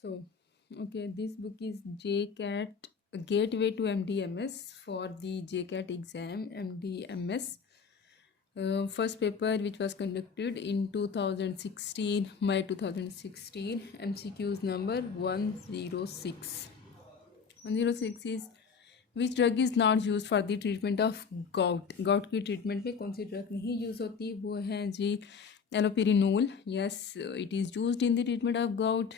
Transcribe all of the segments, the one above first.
So, okay, this book is JCAT Gateway to MDMS for the JCAT exam, MDMS. First paper which was conducted in 2016, May 2016, MCQs number 106. 106 is which drug is not use for the treatment of gout. Gout की treatment में कौन सी drug नहीं use होती, वो है जी allopurinol. Yes, it is used in the treatment of gout.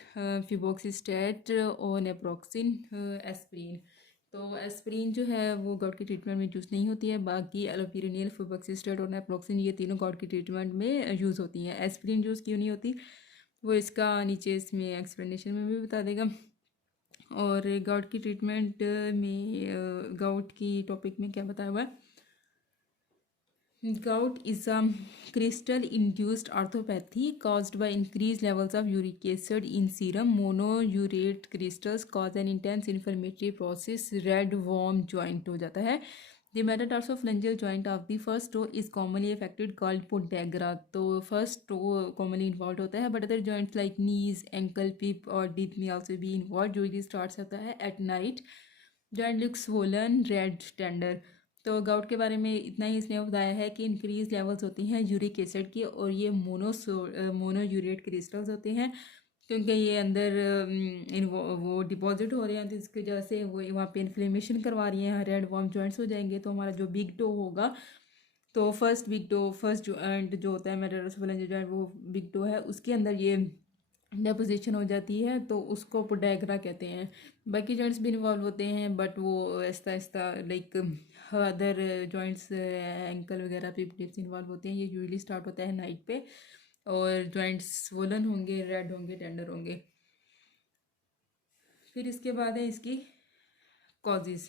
Febuxostat और नेप्रोक्सिन, एस्प्रिन. तो एस्प्रिन जो है वो गाउट की ट्रीटमेंट में यूज़ नहीं होती है. बाकी एलोपेरिनोल, फिबोक्सिस्टेट और नेप्रोक्सिन ये तीनों गाउट की ट्रीटमेंट में यूज़ होती हैं. एस्प्रिन यूज़ क्यों नहीं होती वो इसका नीचे इसमें एक्सप्लेनेशन में भी बता देगा. और गाउट की ट्रीटमेंट में गाउट की टॉपिक में क्या बताया हुआ है, gout is a crystal induced arthropathy caused by increased levels of uric acid in serum. Monourate crystals cause an intense inflammatory process. Red worm joint हो जाता है. The metatarsophalangeal joint of the first toe is commonly affected called podagra. तो first toe commonly involved होता है, but other joints like knees, ankle, pip और dip may also be involved. Usually starts होता है at night. Joint looks swollen, red, tender. तो gout के बारे में इतना ही इसने बताया है कि इंक्रीज लेवल्स होती हैं यूरिक एसिड की, और ये मोनोयूरेट क्रिस्टल्स होते हैं क्योंकि ये अंदर वो डिपॉजिट हो रहे हैं, तो इसकी वजह से वो वहाँ पे इन्फ्लेमेशन करवा रही हैं, रेड वार्म जॉइंट्स हो जाएंगे. तो हमारा जो बिग टो होगा, तो फर्स्ट जॉइंट जो होता है मेटाटार्सोफेरेंजियल जॉइंट, वो बिग टो है, उसके अंदर ये डेपोजिशन हो जाती है, तो उसको पोडैग्रा कहते हैं. बाकी जॉइंट्स भी इन्वॉल्व होते हैं, बट वो ऐसा ऐसा लाइक अदर जॉइंट्स एंकल वगैरह पे टिप्स इन्वॉल्व होते हैं. ये यूजली स्टार्ट होता है नाइट पे, और जॉइंट्स स्वोलन होंगे, रेड होंगे, टेंडर होंगे. फिर इसके बाद है इसकी causes.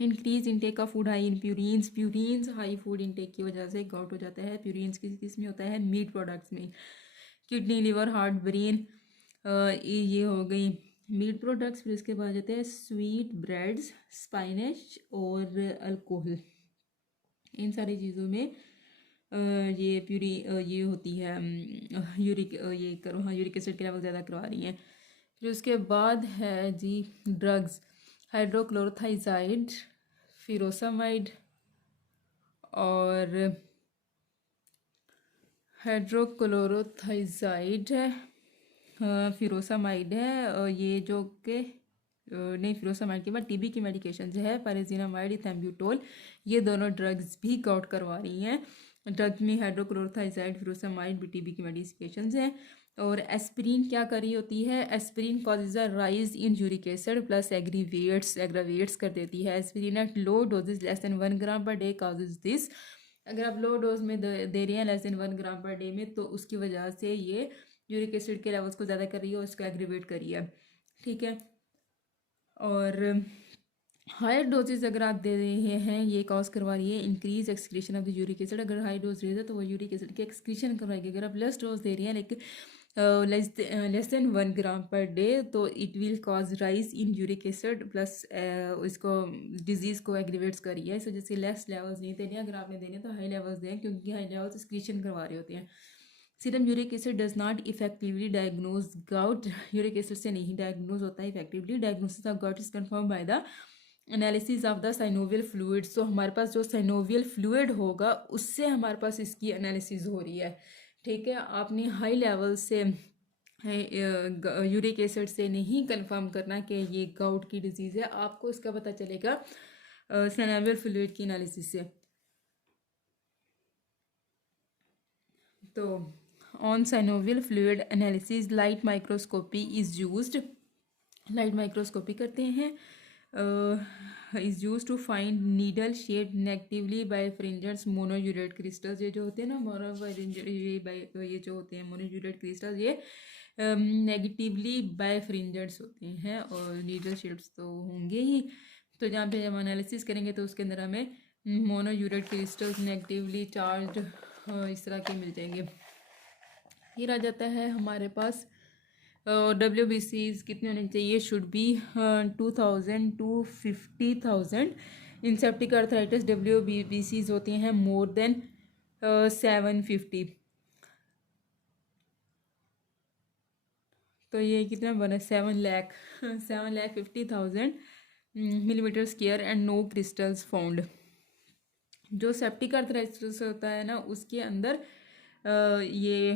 Increase intake of food high in purines. Purines high food intake की वजह से गाउट हो जाता है. प्यूरिन्स किस में होता है, मीट प्रोडक्ट्स में. किडनी, लिवर, हार्ट, ब्रेन, ये हो गई मीट प्रोडक्ट्स. फिर इसके बाद जाते हैं स्वीट ब्रेड्स, स्पाइनेच और अल्कोहल. इन सारी चीज़ों में ये होती है यूरिक एसिड के लेवल ज़्यादा करवा रही हैं. फिर उसके बाद है जी ड्रग्स. हाइड्रोक्लोरोथाइजाइड, फिरोसामाइड और हाइड्रोक्लोरोथाइजाइड है, फिरोसामाइड है. ये जो कि नहीं, फिरोसामाइड के बाद टीबी की मेडिकेशन जो है पैराजीनामाइड, इथैम्ब्यूटोल, ये दोनों ड्रग्स भी गाउट करवा रही हैं. ड्रग्स में हाइड्रोक्लोरोथाइजाइड, फिरोसामाइड, टीबी की मेडिकेशन हैं. और एस्पिरिन क्या कर रही होती है, aspirin causes a rise in uric acid plus aggravates कर देती है. Aspirin at low doses less than 1 gram per day causes this. अगर आप लो डोज में दे रहे हैं less than 1 gram per day में, तो उसकी वजह से ये यूरिक एसिड के लेवल्स को ज़्यादा कर रही है और उसको एग्रीवेट कर रही है. ठीक है. और हायर डोजेज अगर आप दे रहे हैं, ये कॉज करवा रही है increase excretion of the uric acid. अगर हाई डोज दे रहे तो वो यूरिक एसिड की एक्सक्रीशन करवाएगी. अगर आप लेस डोज दे रही हैं like less than 1 gram per day, तो it will cause rise in uric acid plus इसको डिजीज़ को एग्रीवेट्स कर रही है. इस वजह से लेस लेवल्स नहीं देने. अगर आपने देने तो हाई लेवल्स दें, क्योंकि हाई लेवल्स एक्सक्रीशन करवा रहे होते हैं. Serum uric acid does not effectively diagnose gout. Uric acid से नहीं डायग्नोज होता है effectively. Diagnosis of gout is confirm by the analysis of the synovial fluid. तो हमारे पास जो साइनोवियल फ्लूइड होगा उससे हमारे पास इसकी एनालिसिस हो रही है. ठीक है. आपने हाई लेवल से यूरिक एसिड से नहीं कंफर्म करना कि ये गाउट की डिजीज़ है. आपको इसका पता चलेगा साइनोवियल फ्लूइड की एनालिसिस से. तो on synovial fluid analysis light microscopy is used. Light microscopy करते हैं. Is use to find needle shaped negatively birefringents monourate crystals. ये जो होते हैं ना ये जो होते हैं मोनोयूरेट क्रिस्टल्स, ये नेगेटिवली बाय फ्रिंजेंट्स होते हैं, और नीडल शेप्स तो होंगे ही. तो जहाँ पे हम एनालिसिस करेंगे तो उसके अंदर हमें मोनोयूरेट क्रिस्टल्स नेगेटिवली चार्ज इस तरह के मिल जाएंगे. फिर आ जाता है हमारे पास WBCs कितने होने चाहिए, should be 2000 to 50,000. In septic arthritis WBCs होते हैं मोर देन 750. तो ये कितना बना, 7 lakh 7,50,000 millimetre square and no crystals found. जो सेप्टिक अर्थराइटिस होता है ना, उसके अंदर ये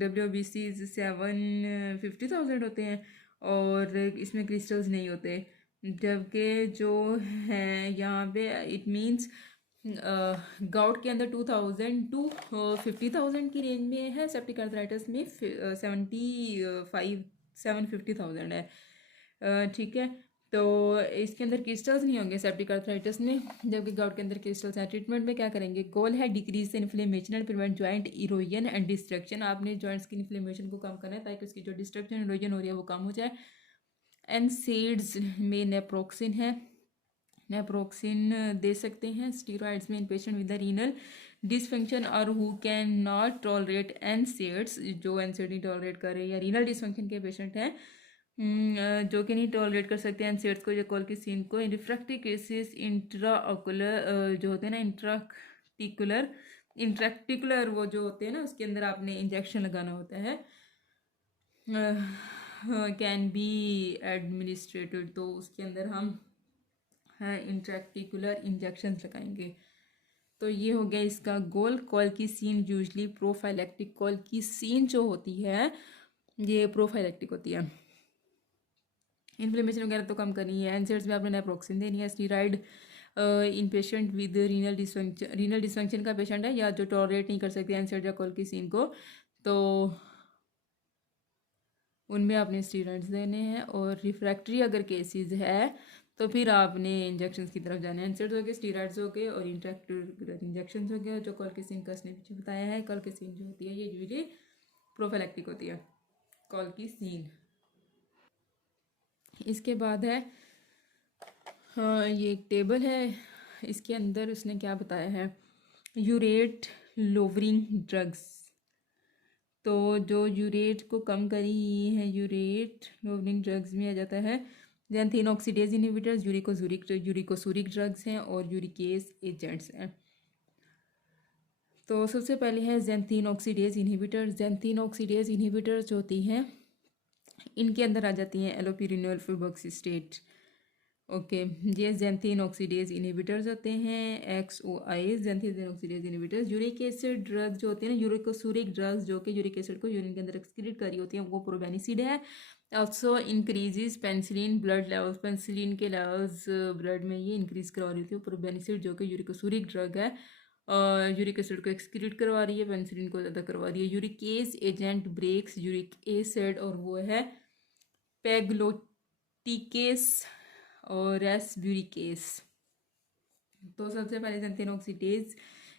WBC 750,000 होते हैं और इसमें क्रिस्टल्स नहीं होते। जबकि जो हैं यहाँ पे इट मीन्स गाउट के अंदर 2,000 टू 50,000 की रेंज में है, सेप्टिक अर्थराइटिस में 750,000 है। ठीक है, तो इसके अंदर क्रिस्टल्स नहीं होंगे सेप्टिक अर्थराइटिस में, जबकि गाउट के अंदर क्रिस्टल्स हैं। ट्रीटमेंट में क्या करेंगे? गोल है decrease inflammation and prevent joint erosion and destruction. आपने जॉइंट्स की इन्फ्लेमेशन को कम करना है ताकि उसकी जो डिस्ट्रक्शन इरोजन हो रही है वो कम हो जाए। NSAIDs में नेप्रोक्सिन है, नेप्रोक्सिन दे सकते हैं। स्टीरॉइड्स में इन पेशेंट विद रीनल डिसफंक्शन और who can not tolerate NSAIDs, जो NSAID नहीं टॉलरेट कर रहे या रीनल डिसफंक्शन के पेशेंट हैं जो कि नहीं टॉलरेट कर सकते NSAIDs को या कॉलकिसिन को। इन रिफ्रैक्टिव केसेस इंट्राओकुलर जो होते हैं ना, इंट्रैक्टिकुलर वो जो होते हैं ना, उसके अंदर आपने इंजेक्शन लगाना होता है, कैन बी एडमिनिस्ट्रेटेड। तो उसके अंदर हम इंट्रैक्टिकुलर इंजेक्शन लगाएंगे। तो ये हो गया इसका गोल। कॉलकिसिन यूजली प्रोफाइलेक्टिक, कॉलकिसिन जो होती है ये प्रोफाइलेक्टिक होती है। इन्फ्लेमेशन वगैरह तो कम करनी है। NSAIDs में आपने नेप्रोक्सिन देनी है। Steroid in patient with renal dysfunction का पेशेंट है या जो टॉलरेट नहीं कर सकते NSAID या कॉलकिसिन को, तो उनमें आपने स्टीरॉइड्स देने हैं। और रिफ्रैक्टरी अगर केसेस है तो फिर आपने इंजेक्शन की तरफ जाना है। NSAIDs हो गए, स्टीरॉइड्स हो गए और इंट्रैक्टिकुलर इंजेक्शन हो गया। जो कॉलकिसिन का उसने पीछे बताया है, कॉलकिसिन जो होती है ये यूजली प्रोफाइलेक्टिक होती है, कॉलकिसिन। इसके बाद है ये एक टेबल है, इसके अंदर उसने क्या बताया है, यूरेट लोवरिंग ड्रग्स। तो जो यूरेट को कम करी है, यूरेट लोवरिंग ड्रग्स में आ जाता है ज़ैंथीन ऑक्सीडेज इनहिबिटर्स, यूरिकोसूरिक ड्रग्स हैं और यूरिकेस एजेंट्स हैं। तो सबसे पहले है xanthine oxidase inhibitor. Xanthine oxidase inhibitors जो होती हैं इनके अंदर आ जाती हैं एलोपिरिनोल फिब्रोक्सिस्टेट। ओके, ये ज़ैंथीन ऑक्सीडेज इनहिबिटर्स होते हैं, XOI xanthine oxidase inhibitors. Uric acid drugs जो होते हैं ना, यूरिकोसूरिक ड्रग्स जो कि यूरिक एसिड को यूरिन के अंदर एक्सक्रीट कर रही होती हैं, वो प्रोबेनिसिड है। Also increases penicillin blood levels, penicillin के लेवल्स ब्लड में ये इंक्रीज करवा रही होती है। प्रोबेनिसिड जो कि यूरिकोसूरिक ड्रग है, यूरिक एसिड को एक्सक्रीट करवा रही है, पेंसिलिन को ज़्यादा करवा रही है। यूरिकेस एजेंट ब्रेक्स यूरिक एसिड और वो है पेगलोटिकेस और रेसब्यूरिकेस। तो सबसे पहले ज़ैंथीन ऑक्सीडेज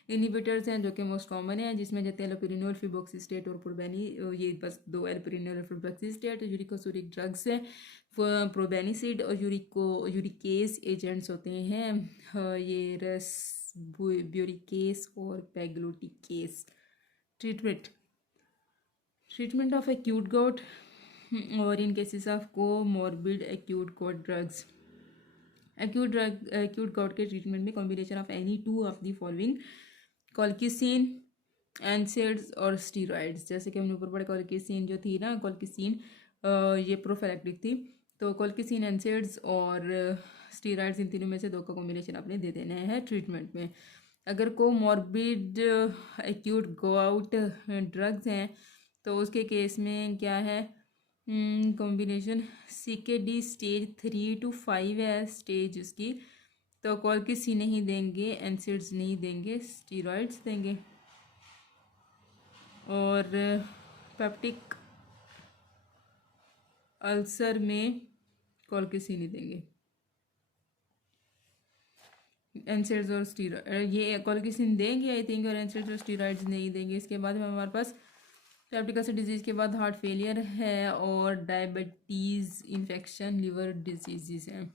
इनहिबिटर्स हैं जो कि मोस्ट कॉमन है, जिसमें जाते हैं एलोपिरिनोल फिब्रोक्सिस्टेट और प्रोबेनी, ये बस दो, एलोपिरिनोल और फिब्रोक्सिस्टेट। यूरिकोसूरिक ड्रग्स हैं प्रोबेनिसिड और यूरिकेस एजेंट्स होते हैं ये रेसब्यूरिकेस और pegloticase. Treatment of acute gout और in cases of comorbid acute gout drugs. Acute gout के ट्रीटमेंट में combination of any two of the following, colchicine, NSAIDs और स्टीरॉइड्स। जैसे कि हमने ऊपर पढ़ा, कॉलकिसिन जो थी ना, कॉलकिसिन ये प्रोफाइलेक्टिक थी, तो कॉलकिसिन, NSAIDs और स्टीरॉइड्स, इन तीनों में से दो का कॉम्बिनेशन आपने दे देना है ट्रीटमेंट में। अगर कोमॉर्बिड एक्यूट गॉट ड्रग्स हैं तो उसके केस में क्या है, कॉम्बिनेशन CKD स्टेज 3 to 5 है स्टेज उसकी, तो कॉलकिसिन नहीं देंगे, NSAIDs नहीं देंगे, स्टीरॉइड्स देंगे। और पेप्टिक अल्सर में कॉलकिसिन नहीं देंगे, NSAIDs और स्टीरॉइड, ये कॉलकिसिन देंगे आई थिंक, और NSAIDs और स्टीरॉइड्स नहीं देंगे। इसके बाद हमारे पास पेप्टिक अल्सर डिजीज़ के बाद हार्ट फेलियर है और डायबिटीज़, इन्फेक्शन, लिवर डिजीज़ हैं।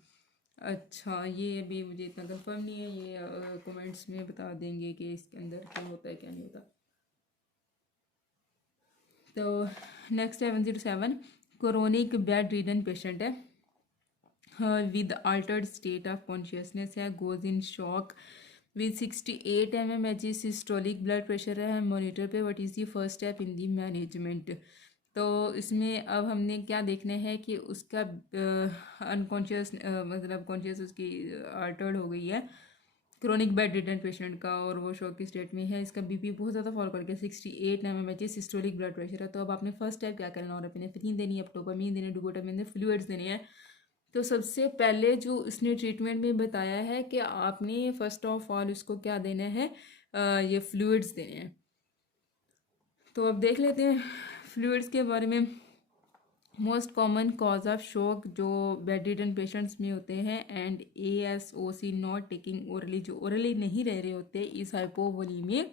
अच्छा, ये अभी मुझे इतना कंफर्म नहीं है, ये कमेंट्स में बता देंगे कि इसके अंदर क्या होता है क्या नहीं होता। तो नेक्स्ट है 107, क्रोनिक बेड रिडन पेशेंट है with altered state of consciousness है, goes in shock with 68 mmHg systolic blood pressure है मॉनिटर पे। What is the first step in the management. तो इसमें अब हमने क्या देखना है कि उसका अनकॉन्शियस मतलब कॉन्शियस उसकी अल्टर्ड हो गई है क्रोनिक बेड रिटर्न पेशेंट का, और वो शॉक की स्टेट में है। इसका बीपी बहुत ज़्यादा फॉल कर गया, 68 mmHg सिस्टोलिक ब्लड प्रेशर है। तो अब आपने फर्स्ट स्टेप क्या करना है, नॉरएपिनेफ्रिन देनी है, प्रोपामीन देनी है, डुबोटामिन देनी है, फ्लूइड्स देने हैं। तो सबसे पहले जो इसने ट्रीटमेंट में बताया है कि आपने फर्स्ट ऑफ ऑल उसको क्या देना है, ये फ्लूइड्स देने हैं। तो अब देख लेते हैं फ्लूइड्स के बारे में। Most common cause of shock जो बेड रिडन पेशेंट्स में होते हैं and ASOC not taking orally, जो ओरली नहीं रह रहे होते, इस हाइपोवोलीमिक।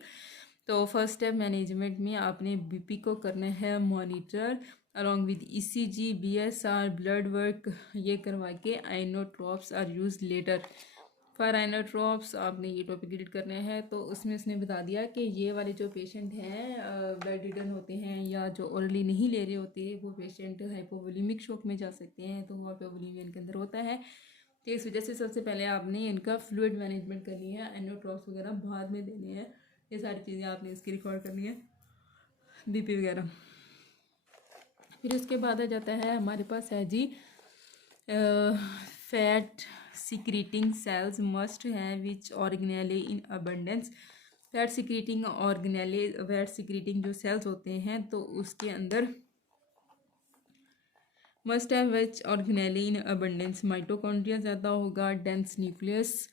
तो फर्स्ट स्टेप मैनेजमेंट में आपने बीपी को करना है monitor along with ECG, BSR, blood work ये करवा के आइनोट्रॉप्स आर यूज लेटर। फॉर आइनोट्रॉप्स आपने ये टॉपिक रीड करने हैं। तो उसमें उसने बता दिया कि ये वाले जो पेशेंट हैं बेड रिडन होते हैं या जो ओरली नहीं ले रहे होते, वो पेशेंट हाइपोवोलीमिक शॉक में जा सकते हैं। तो हाइपोवोलीमिया इनके अंदर होता है। तो इस वजह से सबसे पहले आपने इनका फ्लूइड मैनेजमेंट करनी है, आइनोट्रॉप्स वगैरह बाद में देने हैं। ये सारी चीज़ें आपने इसकी रिकॉर्ड करनी है, बीपी वगैरह। फिर उसके बाद आ जाता है हमारे पास है जी फैट सिक्रीटिंग सेल्स मस्ट हैं which organelle in abundance. Fat secreting organelle, fat secreting जो सेल्स होते हैं तो उसके अंदर must have which organelle in abundance. Mitochondria ज़्यादा होगा, dense nucleus,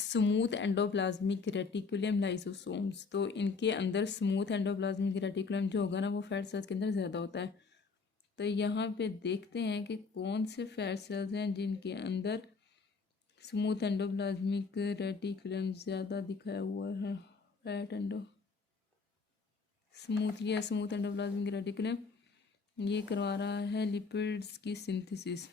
smooth endoplasmic reticulum, lysosomes. तो इनके अंदर स्मूथ एंडोप्लाज्मिक रेटिकुलम जो होगा ना, वो फैट सेल्स के अंदर ज़्यादा होता है। तो यहाँ पे देखते हैं कि कौन से फैट सेल्स हैं जिनके अंदर स्मूथ एंडोप्लाज्मिक रेटिकुलम ज़्यादा दिखाया हुआ है। फैट एंडो स्मूथ, ये स्मूथ एंडोप्लाज्मिक रेटिकुलम ये करवा रहा है लिपिड्स की सिंथेसिस।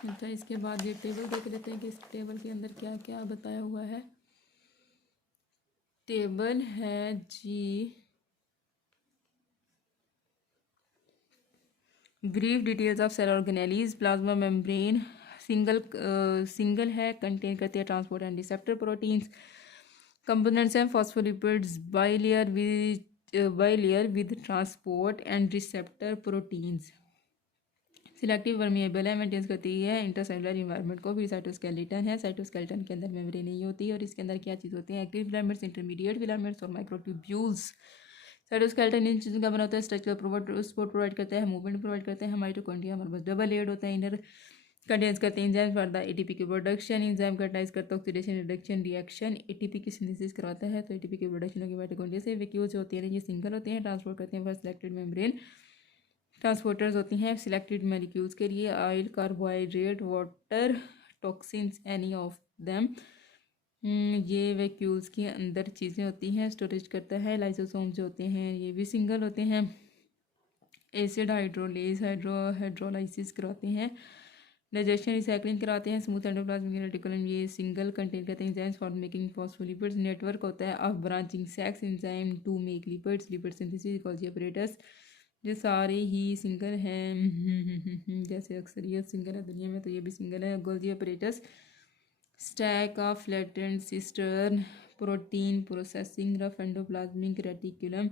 अच्छा, इसके बाद ये टेबल देख लेते हैं कि इस टेबल के अंदर क्या क्या बताया हुआ है। टेबल है जी brief details of cell organelles, plasma membrane single है, कंटेन करते हैं transport and receptor proteins. Components हैं phospholipids bilayer with transport and receptor proteins. Selective permeable है, मेंटेन करती है इंटरसेलुलर इन्वायरमेंट को। फिर साइटोस्केलेटन है, साइटोस्केलेटन के अंदर मेम्ब्रेन नहीं होती, और इसके अंदर क्या चीज़ होती है, एक्टिव फिलामेंट्स, इंटरमीडिएट फिलामेंट्स और माइक्रोट्यूब्यूल्स। साइटोस्केलेटन इन चीज़ों का बना होता है, स्ट्रक्चर सपोर्ट प्रोवाइड करता है, मूवमेंट प्रोवाइड करता है। माइटोकॉन्ड्रिया हमारे पास डबल लेयर्ड होता है, इनर कंटेन्स करते हैं एंजाइम फॉर द ATP की प्रोडक्शन। एंजाइम कैटालाइज करता है ऑक्सीडेशन रिडक्शन रिएक्शन, ATP की सिंथेसिस करवाता है। तो ATP की प्रोडक्शन होगी माइटोकॉन्ड्रिया से। वैक्यूल्स होती हैं, ये सिंगल होते हैं, ट्रांसपोर्ट करते हैं फॉर सिलेक्टेड मेम्ब्रेन। ट्रांसपोर्टर्स होती हैं सिलेक्टेड मॉलिक्यूल्स के लिए, oil, carbohydrate, water, toxins, any of them. ये वैक्यूल्स के अंदर चीज़ें होती हैं, स्टोरेज करता है। लाइसोसोम जो होते हैं ये भी सिंगल होते हैं। एसिड हाइड्रोलेज हाइड्रोलाइसिस कराते हैं। डाइजेशन रिसाइकलिंग कराते हैं। स्मूथ एंडोप्लाज्मिक रेटिकुलम ये सिंगल कंटेन करते हैं enzymes for making phospholipids. Network होता है of branching sacs enzyme to make lipids, lipid synthesis, Golgi apparatus. ये सारे ही सिंगल हैं जैसे अक्सरियत सिंगल है दुनिया में, तो ये भी सिंगल है। Golgi apparatus stack of flattened cistern protein processing rough endoplasmic reticulum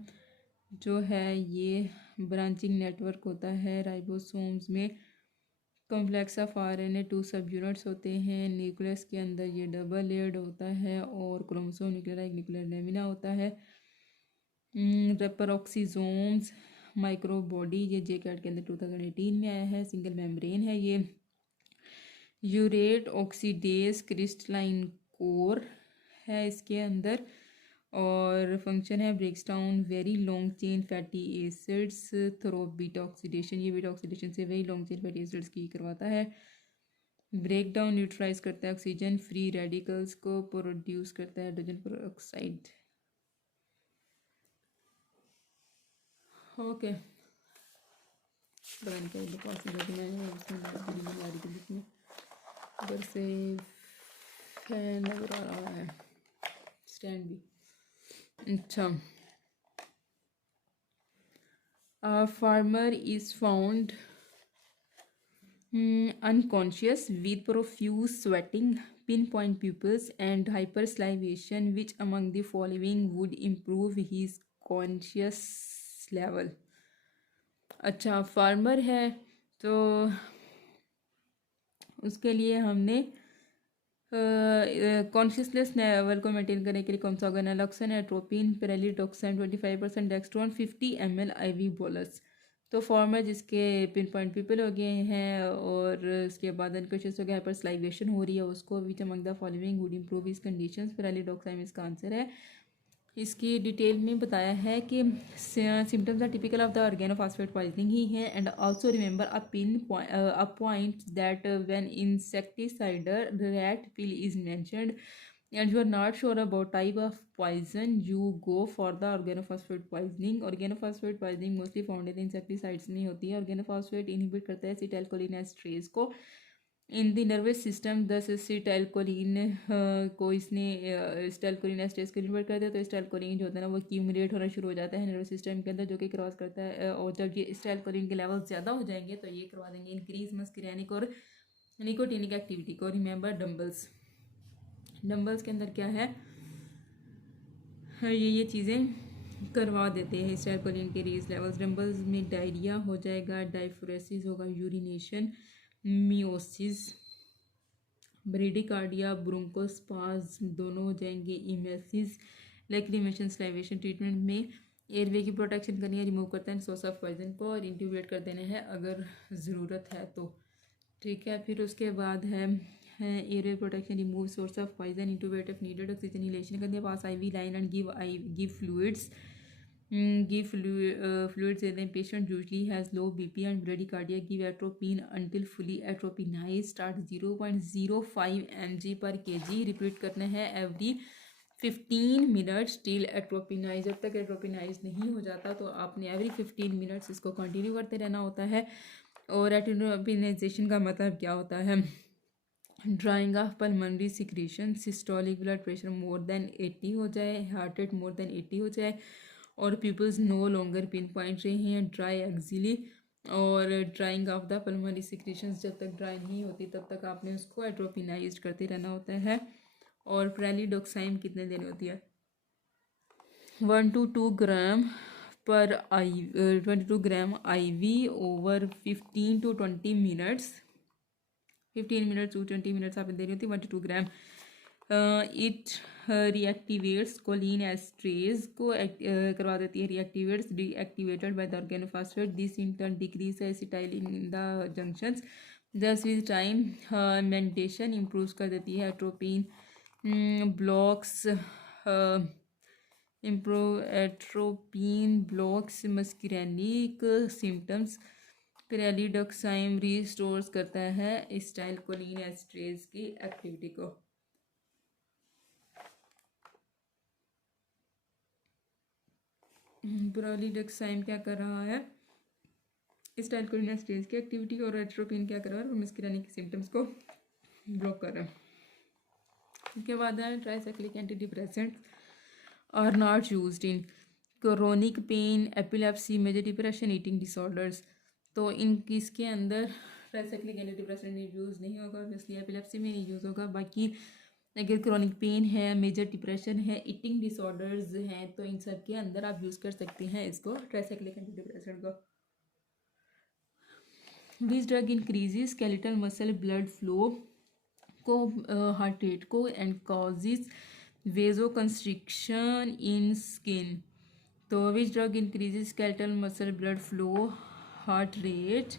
जो है ये ब्रांचिंग नेटवर्क होता है। राइबोसोम्स में कॉम्प्लेक्स ऑफ RNA 2 सब यूनिट्स होते हैं। न्यूक्लियस के अंदर ये डबल लेयर्ड होता है, और क्रोमोसोम न्यूक्लियर एक न्यूक्लियर लेमिना होता है। पेरोक्सीजोम्स माइक्रोबॉडी ये JCAT के अंदर 2018 में आया है। सिंगल मेम्ब्रेन है ये। यूरेट ऑक्सीडेज क्रिस्टलाइन कोर है इसके अंदर, और फंक्शन है breaks down very long chain fatty acids through beta oxidation. ये बीटा ऑक्सीडेशन से very long chain fatty acids की करवाता है। ब्रेक डाउन न्यूट्रलाइज करता है ऑक्सीजन फ्री रेडिकल्स को, प्रोड्यूस करता है हाइड्रोजन पेरोक्साइड। ओके, पता नहीं क्या बकवास मैं उसमें आ रही थी जिसमें उधर से फैन नजर आ रहा है, स्टैंड भी। अच्छा, farmer is found unconscious with profuse sweating, pinpoint pupils and hypersalivation, which among the following would improve his conscious level? अच्छा, फार्मर है तो उसके लिए हमने कॉन्शियसनेस लेवल को मेंटेन करने के लिए कौन सा होगा? नैलोक्सन, एट्रोपिन, पेरेलिडोक्सन, 25% डेक्स्ट्रोन, 50 ml IV बोलस। तो फॉर्मर जिसके पिन पॉइंट पीपल हो गए हैं और उसके बाद अनकॉन्शियस हो गया, हाइपरसलाइवेशन हो रही है उसको, which among the following would improve his conditions? Pralidoxime इसका आंसर है। इसकी डिटेल में बताया है कि symptoms are typical of the organophosphate poisoning ही है, and also remember a point that when insecticide or rat pill is mentioned and you are not sure about type of poison, you go for the organophosphate poisoning. Organophosphate poisoning mostly found in insecticides में होती है। organophosphate inhibit करता है acetylcholinesterase को in the nervous system. दस acetylcholine को इसने एसिटाइलकोलिनेस्टेरेज को इन्वर्ट कर दिया, तो एसिटाइलकोलिन जो होता है ना वो एक्यूमुलेट होना शुरू हो जाता है नर्वस सिस्टम के अंदर, जो कि क्रॉस करता है। और जब ये एसिटाइलकोलिन के लेवल ज़्यादा हो जाएंगे तो ये करवा देंगे इंक्रीज मस्कुरेनिक और निकोटिनिक एक्टिविटी को। रिमेंबर डम्बल्स, डम्बल्स के अंदर क्या है, ये चीज़ें करवा देते हैं एसिटाइलकोलिन के रेज लेवल्स। डम्बल्स में डायरिया हो जाएगा, डायफोरेसिस होगा, यूरिनेशन, मियोसिस, ब्रेडिकार्डिया, ब्रोंकोस्पाज्म दोनों हो जाएंगे, इमेसिस, लैक्रिमेशन, स्लाइवेशन। ट्रीटमेंट में एयरवे की प्रोटेक्शन करनी है, रिमूव करते हैं सोर्स ऑफ पॉइजन को और इंट्यूबेट कर देना है अगर ज़रूरत है तो। ठीक है, फिर उसके बाद है airway protection, remove source of poison, intubate if needed, oxygenation करनी है, pass IV line and give fluids. Give fluids in the patient usually has low BP and bradycardia. Give atropine until fully atropinized. Start 0.05 mg per kg. Repeat करना है every 15 minutes till atropinize। जब तक atropinize नहीं हो जाता तो आपने every 15 minutes इसको कंटिन्यू करते रहना होता है। और atropinization का मतलब क्या होता है? Drying of pulmonary secretion, systolic blood pressure more than 80 हो जाए, हार्ट रेट मोर देन 80 हो जाए, और pupils no longer pinpoint रहे हैं, ड्राई एक्जिली और drying of the pulmonary secretions जब तक ड्राई नहीं होती तब तक आपने उसको एट्रोपिनाइज करते रहना होता है। और पेरेलिडोक्साइम कितने देनी होती है? 1 to 2 ग्राम पर 22 gram IV over 15 to 20 minutes. 15 minutes to 20 minutes आपने देनी होती है 1 to 2 gram. It reactivates choline esterase को करवा देती है, reactivates deactivated by the organophosphate, this in turn decreases acetyl in the junctions. Thus with time meditation improve कर देती है। Atropine blocks improve, atropine blocks muscarinic symptoms. Pralidoxime restores करता है acetylcholine esterase की एक्टिविटी को। पेरेलिडोक्साइम क्या कर रहा है? एसिटाइलकोलिन एस्ट्रेज की एक्टिविटी। और एट्रोपिन क्या कर रहा है? मस्कुरेनिक सिम्टम्स को ब्लॉक कर रहा है। उसके बाद है tricyclic anti depressant are not used in chronic pain, epilepsy, major depression, eating disorders. तो इसके अंदर ट्राइसाइक्लिक एंटी डिप्रेसेंट यूज़ नहीं होगा, इसलिए एपिलेप्सी में नहीं यूज़ होगा। बाकी अगर क्रोनिक पेन है, मेजर डिप्रेशन है, ईटिंग डिसऑर्डर्स हैं, तो इन सब के अंदर आप यूज़ कर सकते हैं इसको, ट्राइसाइक्लिक एंटी डिप्रेसेंट को। Which drug increases skeletal muscle blood flow को, हार्ट रेट को, and causes vasoconstriction in skin. तो which drug increases skeletal muscle blood flow, heart rate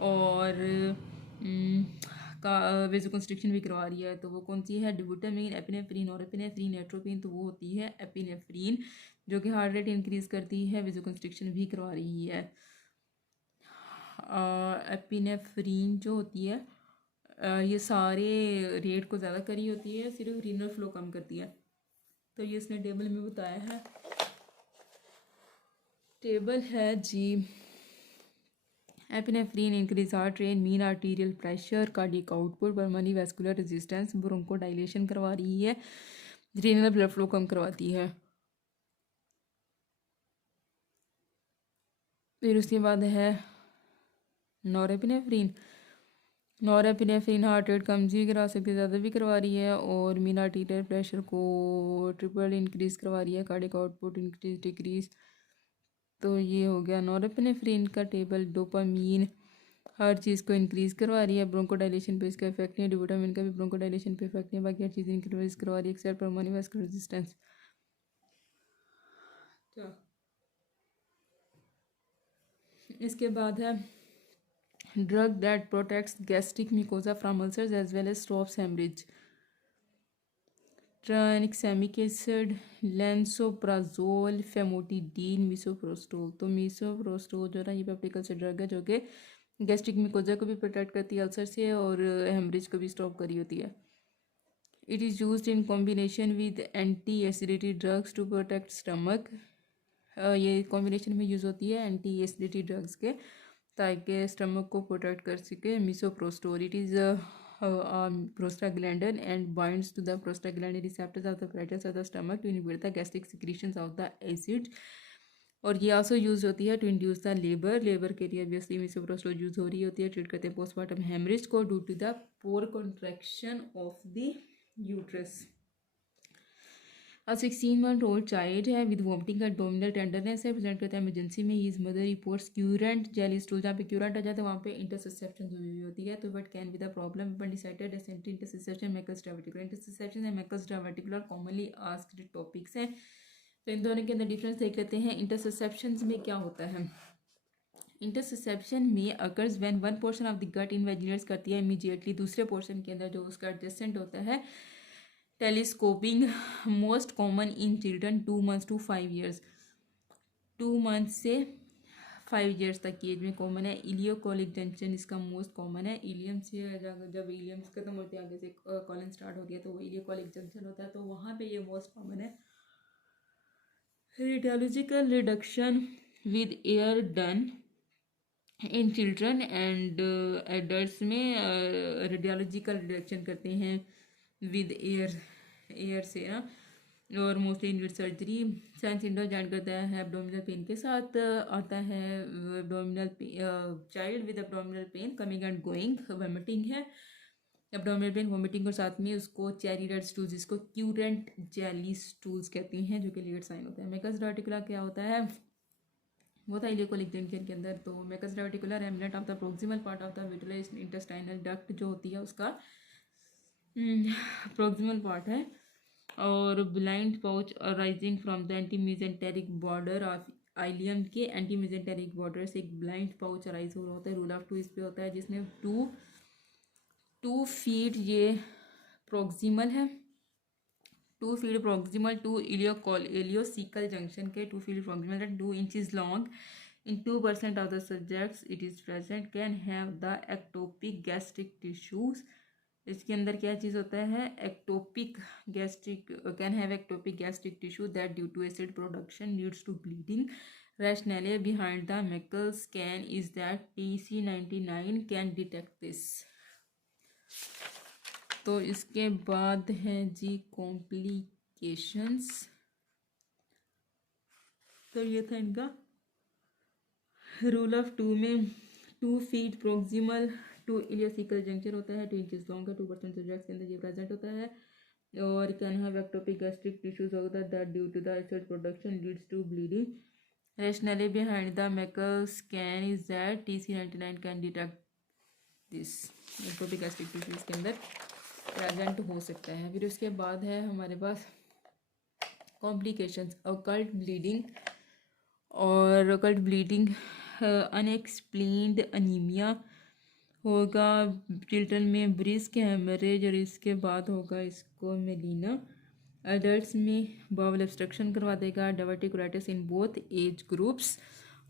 और का वेजो कंस्ट्रिक्शन भी करवा रही है, तो वो कौन सी है? डिबुटामाइन, एपिनेफ्रीन और एपिनेफ्रीन। एट्रोपिन तो वो होती है एपिनेफ्रीन जो कि हार्ट रेट इंक्रीज करती है, वेजो कंस्ट्रिक्शन भी करवा रही है। एपिनेफ्रीन जो होती है ये सारे रेट को ज़्यादा करी होती है, सिर्फ रीनल फ्लो कम करती है। तो ये इसने टेबल में बताया है। टेबल है जी, epinephrine increase heart rate, mean arterial pressure, cardiac output, pulmonary vascular resistance, bronchodilation करवा रही है, रीनल ब्लड फ्लो कम करवाती है। फिर उसके बाद है नॉरेपिनेफ्रीन, नॉरएपिनेफ्रिन हार्ट रेट कम भी करा सकती है, ज़्यादा भी करवा रही है, और मीन आर्टीरियल प्रेशर को ट्रिपल इंक्रीज़ करवा रही है, कार्डियक आउटपुट इंक्रीज डिक्रीज। तो ये हो गया नॉरएपिनेफ्रिन का टेबल। डोपामीन हर चीज़ को इंक्रीज़ करवा रही है, ब्रोंकोडाइलेशन पे इसका इफेक्ट नहीं है। डिबोटामिन का भी ब्रोंकोडाइलेशन पे इफेक्ट नहीं है, बाकी हर चीज़ इंक्रीज करवा रही है एक्सेप्ट परमानी वास्कुलर रेजिस्टेंस। तो इसके बाद है drug that protects gastric mucosa from ulcers as well as stops haemorrhage. Tranexamic acid, lansoprazole, famotidine, misoprostol. तो मिसोप्रोस्टोल जो ना ये पेप्टिकल से ड्रग है जो कि गैस्ट्रिक म्यूकोजा को भी प्रोटेक्ट करती है अल्सर से, और हेमरेज को भी स्टॉप करी होती है। It is use in combination with anti acidity drugs to protect stomach. ये कॉम्बिनेशन में यूज़ होती है एंटी एसिडिटी ड्रग्स के, ताकि स्टमक को प्रोटेक्ट कर सके। Misoprostol it is prostaglandin and binds to the prostaglandin receptors of the apparatus of the stomach to inhibit the gastric secretions of the acid। और ये आल्सो यूज़ होती है to induce the labour के लिए obviously misoprostol use हो रही होती है, ट्रीट करते हैं पोस्टमार्टम हेमरेज को due to the poor contraction of the uterus. A 16-month-old child है विद वॉमिटिंग abdominal टेंडरनेस है, प्रेजेंट करता है इमरजेंसी में। His mother reports currant jelly stool. जहाँ पे क्यूरेंट आ जाता है वहाँ पे इंटरसेप्शन हुई होती है। तो but can be the problem but decided dysentery interception Meckel's diverticular. Interception and Meckel's diverticular commonly asked topics हैं। तो इन दोनों के अंदर डिफरेंस देख लेते हैं। इंटरसेप्शन में क्या होता है? इंटरसेप्शन में occurs when one portion of the gut invaginates करती है इमीडिएटली दूसरे पोर्शन के अंदर जो उसका एडजेसेंट होता है। Telescoping most common in children 2 months to 5 years। 2 months से 5 years तक की एज में कॉमन है। इलियोकोलिक जंक्शन इसका मोस्ट कॉमन है। इलियम से जब इलियम्स खत्म होते हैं आगे से कॉलन स्टार्ट हो गया तो वो इलियोकोलिक जंक्शन होता है, तो वहाँ पे ये मोस्ट कॉमन है। Radiological reduction with air done in children and adults में रेडियोलॉजिकल रिडक्शन करते हैं विद एयर से ना, और mostly in surgery. Science syndrome जान करता है एब्डोमिनल पेन के साथ आता है। Abdominal child with abdominal pain coming and going, vomiting है, एब्डोमिनल पेन वॉमिटिंग, और साथ में उसको चेरी रेड स्टूल्स जिसको क्यूरेंट जेली स्टूल्स कहते हैं जो कि लेट साइन होता है। मैकस डार्टिकुला क्या होता है? वो था इलियोकोलिक जंक्शन के अंदर। तो Meckel's diverticular eminent of the proximal part of the vitreous intestinal duct जो होती है उसका प्रोक्सिमल पार्ट है, और blind pouch arising from the anti mesenteric border of ileum के एंटी मेसेंटेरिक बॉर्डर से एक ब्लाइंड पाउच अराइज हो रहा होता है। रूल ऑफ 2 इस पे होता है जिसमें 2 फीट ये प्रोक्सिमल है, 2 feet proximal to ileocaecal junction के 2 feet proximal end 2 inches long. In 2% of the subjects it is present can have the ectopic gastric tissues। इसके अंदर क्या चीज़ होता है? Ectopic gastric can have ectopic gastric tissue that due to acid production leads to bleeding. Rationale behind the Meckel scan is that TC99 can detect this. तो इसके बाद है जी कॉम्प्लिकेशंस। तो ये था इनका रूल ऑफ 2 में 2 feet proximal to ileocaecal junction होता है, 2 inches लॉन्ग का, 2% सब्जेक्ट्स के अंदर ये प्रेजेंट होता है, और can have ectopic gastric tissues होता है that due to the acid production leads to bleeding. Rationale behind the Meckel scan is that TC99 can detect this. Ectopic gastric tissues के अंदर प्रेजेंट हो सकता है। फिर उसके बाद है हमारे पास कॉम्प्लिकेशंस। ऑकल्ट ब्लीडिंग, और ऑकल्ट ब्लीडिंग अनएक्सप्लेन्ड अनीमिया होगा चिल्ड्रन में, ब्रिस्क हेमरेज, और इसके बाद होगा इसको मेलिना। एडल्ट्स में बाउल ऑब्स्ट्रक्शन करवा देगा, diverticulitis in both age groups,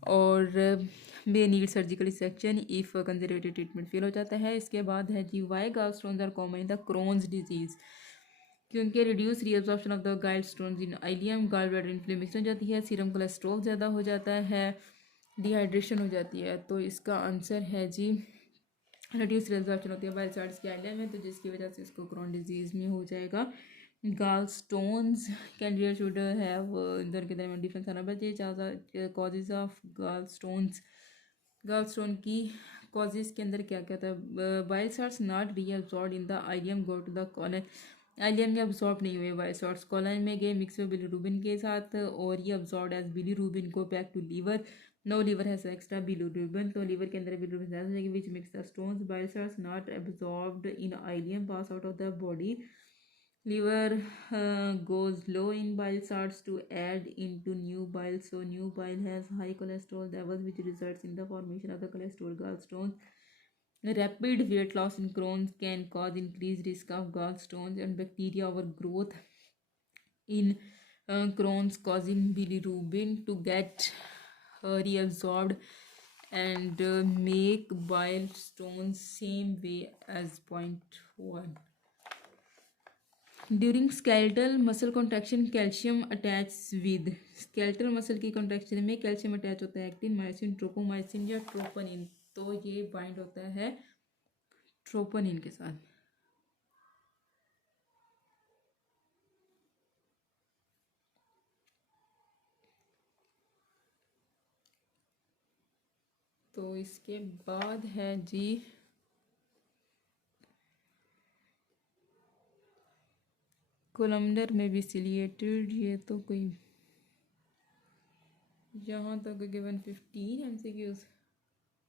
और may need surgical section if conservative treatment fail हो जाता है। इसके बाद है जी why gallstones are common in the Crohn's disease, क्योंकि reduce reabsorption of the gallstones in ileum, gallbladder inflammation हो जाती है, सीरम कोलेस्ट्रॉल ज़्यादा हो जाता है, डिहाइड्रेशन हो जाती है। तो इसका आंसर है जी रिड्यूस रीअब्जॉर्प्शन होती है बाइलसाइड्स के आइलियम में, तो जिसकी वजह से इसको क्रोन डिजीज़ में हो जाएगा। gallstones कैंडिडेट शुड हैव इधर के दरमियान डिफरेंस आना चाहिए। कॉजेज ऑफ gallstones, gallstone की कॉजेज के अंदर क्या क्या था, bile salts not reabsorb in the ileum go to the colon, ileum में अब्सॉर्ब नहीं हुए बाइल सॉल्ट्स, कॉलन में गए मिक्स में बिलीरुबिन के साथ और ये absorb as bilirubin go back to liver, no liver has extra bilirubin, तो लीवर के अंदर बिलीरुबिन ज़्यादा हो जाएगी which mix the stones, bile salts not absorbed in ileum pass out of the body, liver goes low in bile salts to add into new bile, so new bile has high cholesterol levels which results in the formation of the cholesterol gallstones. Rapid weight loss in Crohn's can cause increased risk of gallstones and bacteria overgrowth in Crohn's, causing bilirubin to get reabsorbed and make bile stones same way as point 1. During skeletal muscle contraction calcium attach with, skeletal muscle की contraction में calcium attach होता है actin, myosin, tropomyosin या troponin, तो ये bind होता है troponin के साथ। तो इसके बाद है जी कोलमनर में भी सिलिएटेड, ये तो कोई यहाँ तक गिवन 15 MCQs।